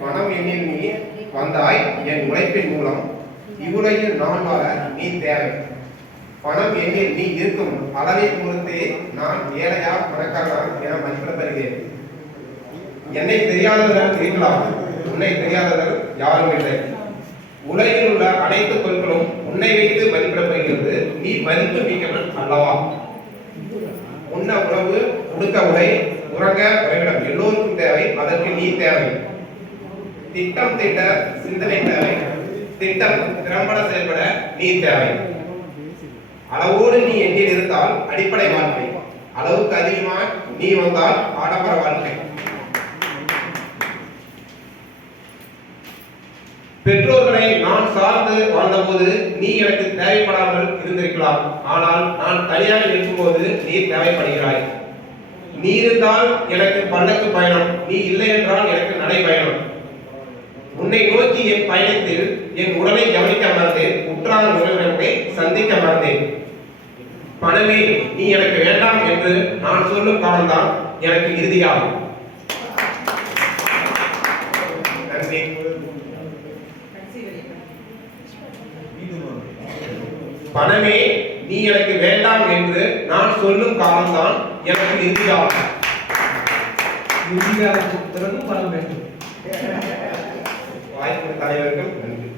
பணம் எண்ணில் நீ வந்தாய் என் உழைப்பின் மூலம் இவ்வுலகில் நான் வாழ நீ தேவை. பணம் எண்ணில் நீ இருக்கும் அளவை பொறுத்தே நான் ஏழையா பணக்காரனா என மதிப்பிட பெறுகிறேன். என்னை தெரியாதவர்கள் இருக்கலாம், உன்னை தெரியாதவர்கள் யாரும் இல்லை. உலகில் உள்ள அனைத்து பொருட்களும் உன்னை வைத்து மதிப்பிடப்படுகிறது. நீ மதிப்பு மிக்கவன் அல்லவா? உண்ண உணவு, உடுக்க உடை, உறங்க உறைவிடம் எல்லோருக்கும் தேவை. அதற்கு நீ தேவை. திட்டம் தீட்ட சிந்தனை தேவை. திட்டம் திறம்பட செயல்பட நீ தேவை. அளவோடு நீ எண்ணில் இருந்தால் அடிப்படை வாழ்க்கை, அளவுக்கு அதிகமாக நீ வந்தால் ஆடம்பர வாழ்க்கை. பெற்றோர்களை நான் சார்ந்து வாழ்ந்தபோது நீ எனக்கு தேவைப்படாமல் இருந்திருக்கலாம். ஆனால் நான் தனியாக இருக்கும்போது நீ தேவைப்படுகிறாய். நீ இருந்தால் எனக்கு பல்லக்கு பயணம், நீ இல்லை என்றால் எனக்கு நடை பயணம். உன்னை நோக்கி என் பயணத்தில் என் உடலை கவனிக்க மறந்தேன், உற்றார் உறவினர்களை சந்திக்க மறந்தேன். பணமே நீ எனக்கு வேண்டாம் என்று நான் சொல்லும் காலம்தான் எனக்கு இறுதியாகும். நன்றி. பணமே நீ எனக்கு வேண்டாம் என்று நான் சொல்லும் காலம்தான் எனக்கு இறுதியாகும். இறுதியாகும் பணம் வேண்டும். வாய்ப்பு தலைவர்கள் நன்றி.